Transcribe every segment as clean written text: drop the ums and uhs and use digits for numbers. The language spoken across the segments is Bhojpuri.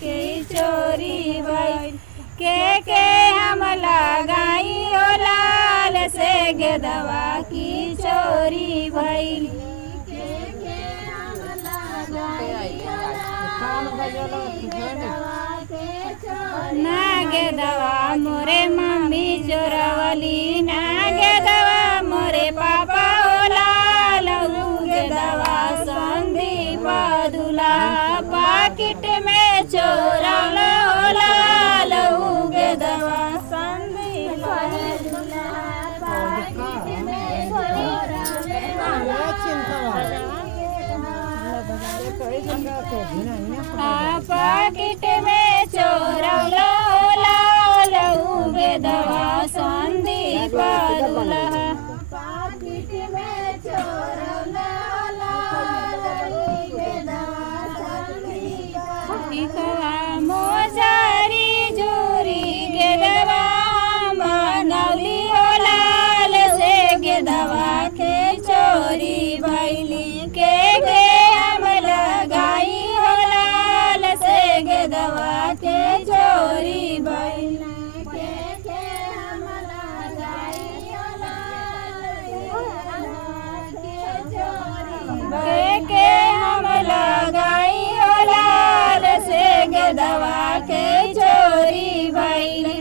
के चोरी भइल के हम लगाई ओ लाल से गेदवा की चोरी भइल ना गेदवा मोरे मम्मी जोरवली ना गेदवा मोरे पापा ओ लाल गेदवा संदीप दुला पाकिट में चोरल ओ लाल गेदवा संदीप दुला पाकिट में पाकिट में चोरल लाल गेदवा संदीप दुल्हा पाकिट में चोरल मोजारी जोरी गेदवा मनौली ओ लाल से गेदवा के चोरी भैली के हम लगाई ओ लाल से गेदवा के चोरी भैली के हम लगाई ओ लाल के हम लगाई ओ लाल से गेदवा के चोरी भैली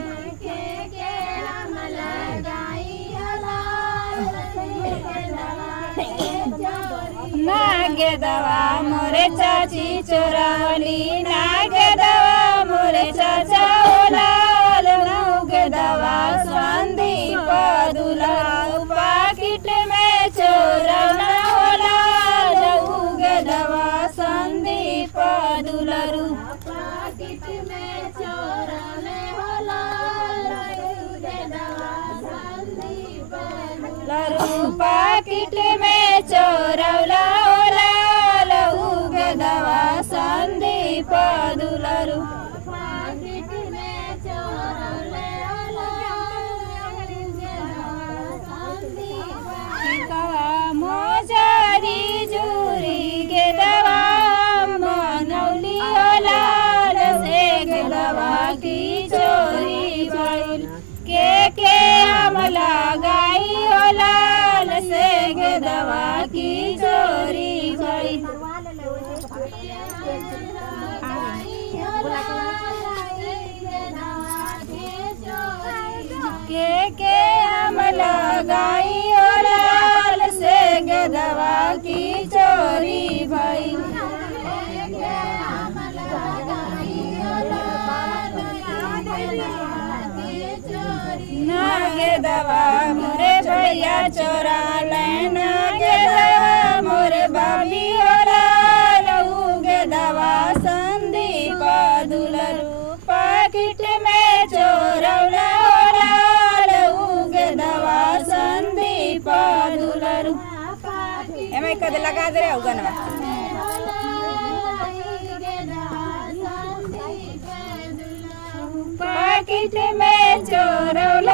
हम लगाई ओ लाल ना गेदवा मोरे चाची चोरवली ना गेदवा मोरे चाचा ओ लाल गेदवा संदीप दुल्हा पाकिट में चोरल ओ लाल गेदवा संदीप दुलरू पाकिट में चोरल ओ लाल गेदवा संदीप दुलरू पाकिट में चोरल ओ लाल गेदवा संदीप दुलरू पाकिट में चोरल मोजारी जोरी गेदवा मनौली ओ लाल से गेदवा की चोरी भइल के हम लगाई ओ लाल से गेदवा की चोरी भइल के हम लगाई ओ लाल से गेदवा की चोरी भइल ना गेदवा मोरे भैया चोरा ना गेदवा मोरे बाबी ओ लाल गेदवा संदीप दुलरू पाकिट में चोरल ओ लाल गेदवा संदीप दुलरू एमे कद लगा दे रे उगनवा पाकिट में चोरल